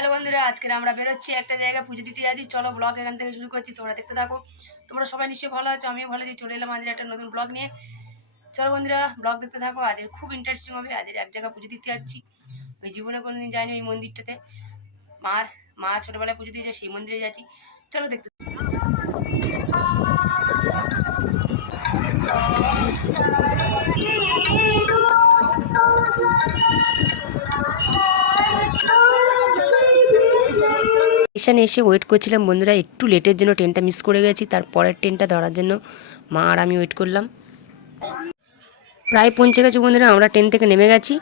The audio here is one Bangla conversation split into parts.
হ্যালো বন্ধুরা, আজকে আমরা বেরোচ্ছি একটা জায়গায় পুজো দিতে যাচ্ছি। চলো ব্লগ এখান থেকে শুরু করছি, তোমরা দেখতে থাকো। তোমরা সবাই নিশ্চয়ই ভালো আছো, আমিও ভালো আছি। চলে এলাম আজকে একটা নতুন ব্লগ নিয়ে। চলো বন্ধুরা, ব্লগ দেখতে থাকো। আজকে খুব ইন্টারেস্টিং হবে। আজকে এক জায়গায় পুজো দিতে যাচ্ছি। ওই জীবনে কোনোদিন যাইনি ওই মন্দিরটাতে। মা ছোটোবেলায় পুজো দিয়েছে, সেই মন্দিরে যাচ্ছি। চলো দেখতে। স্টেশনে এসে ওয়েট করছিলাম বন্ধুরা, একটু লেটের জন্য ট্রেনটা মিস করে গেছি। তারপরের ট্রেনটা ধরার জন্য মা আর আমি ওয়েট করলাম। প্রায় পৌঁছে গেছি বন্ধুরা, আমরা ট্রেন থেকে নেমে গেছি।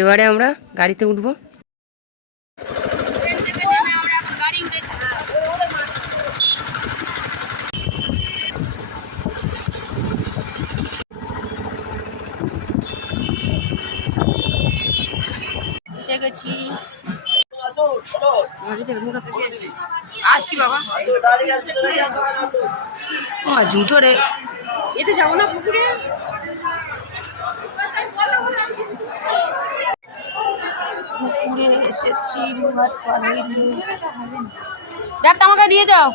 এবারে আমরা গাড়িতে উঠবো। এসে গেছি, আসছি বাবা। জুতো রে, এতে যাবো না পুকুরে। পুকুরে এসেছি হাত পা ধুইতে। ব্যাগটা আমাকে দিয়ে যাও।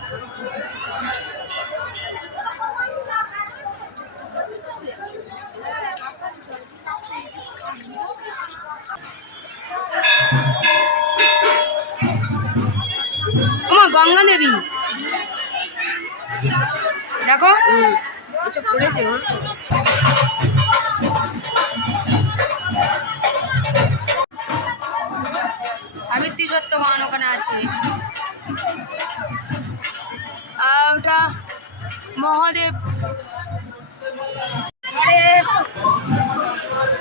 গঙ্গা দেবী দেখো এসব পড়েছে। সাবিত্রী সত্যবান ওখানে আছে। আর ওটা মহাদেব।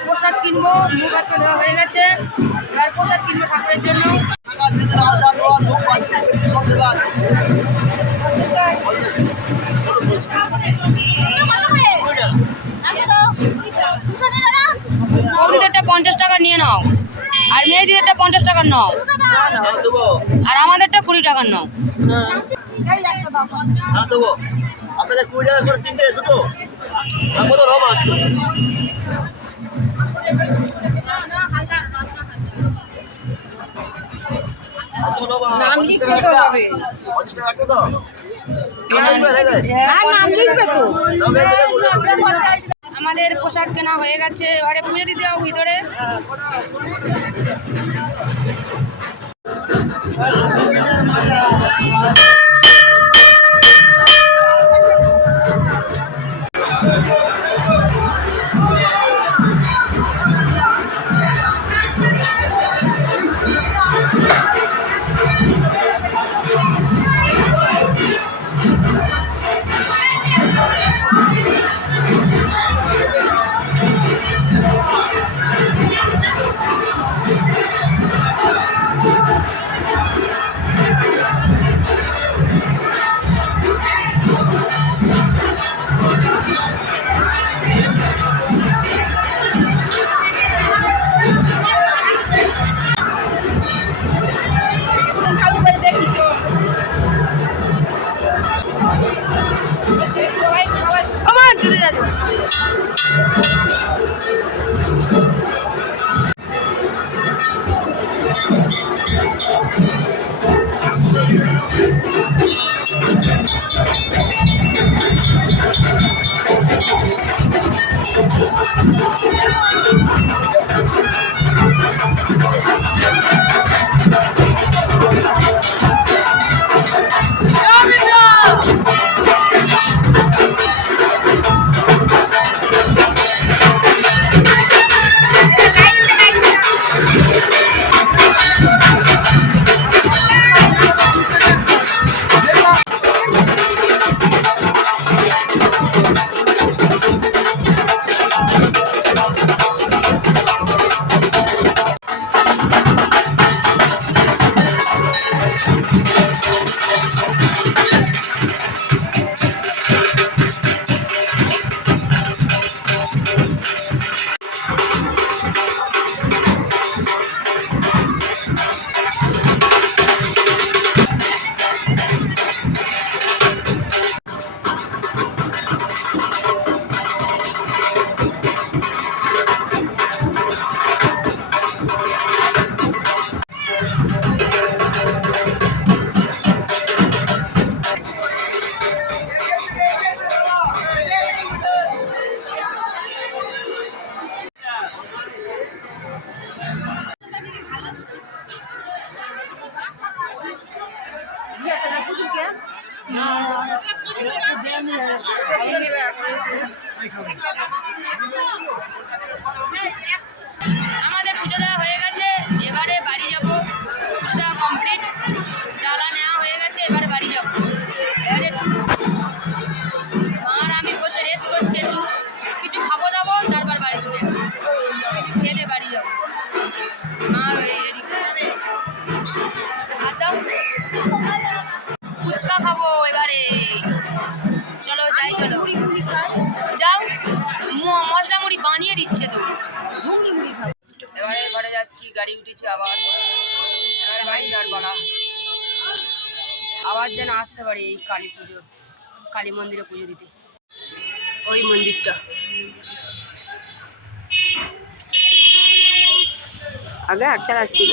প্রসাদ কিনবো, মুখ হাত ধোয়া হয়ে গেছে। এবার প্রসাদ কিনবো ঠাকুরের জন্য। বৌদিদেরটা 50 টাকা নিয়ে নাও, আর মেয়েদিদেরটা 50 টাকার নাও, আর আমাদেরটা 20 টাকার নাও। আপনাদের 20 টাকা করে তিনটে দুটো। নাম লিখতে তো হবে। আমাদের পোশাক কেনা হয়ে গেছে, এবারে পুজো দিতে যাবো ভিতরে। ফুচকা খাবো এবারে। চলো যাই, চলো যাও। মশলা মুড়ি বানিয়ে দিচ্ছে তো। এবারে ঘরে যাচ্ছি, গাড়ি উঠেছে আবার। এবারে বাড়ি যাওয়ার পালা। আবার যেন আসতে পারি এই কালী পুজো, কালী মন্দিরে পুজো দিতে। ওই মন্দিরটা আগে আটচালা ছিল।